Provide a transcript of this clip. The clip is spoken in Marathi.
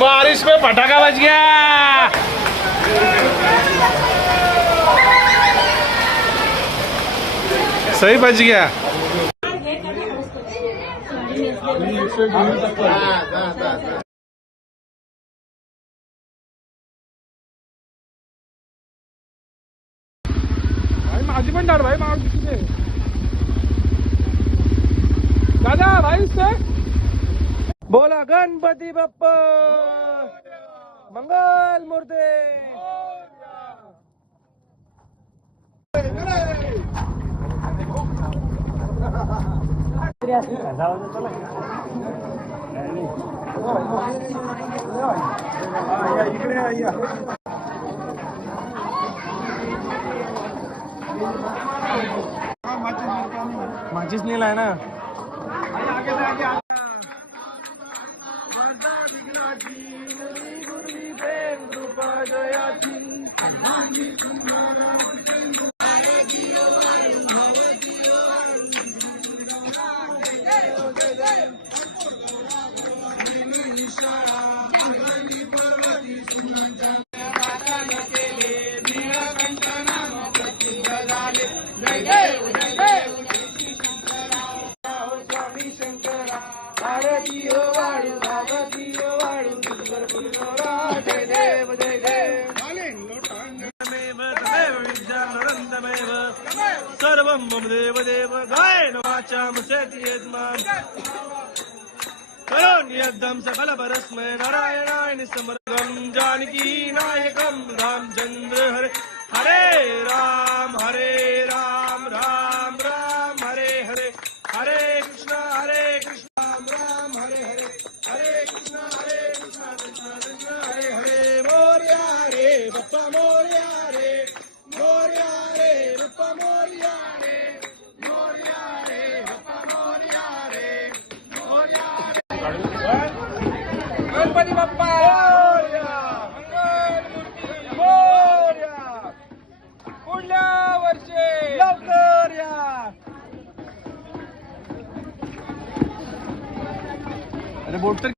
बारिश में पटाखा बज गया। सही बज गया। भाई माझी पण डाळ भाई माग किती दादा भाई से बोला गणपती बाप्पा मंगल मूर्ती। माझीच नेलाय ना। सर्वं मम देव देव गायन वाचाम सेतियद्मान् करोम्यद्धं सकल परस्मै नारायणाय निसमर्गं जानकी नायकं रामचंद्र हरे हरे राम राम राम हरे हरे हरे कृष्ण राम राम हरे हरे हरे कृष्ण कृष्ण कृष्ण हरे हरे मोरया रे बप्पा मोरया रे मोरया रे बप्पा मोरया रे मोरया रे बप्पा मोरया रे मोरया गणपती बाप्पा मोरया पुढल्या वर्षी लवकर या। अरे बोट तर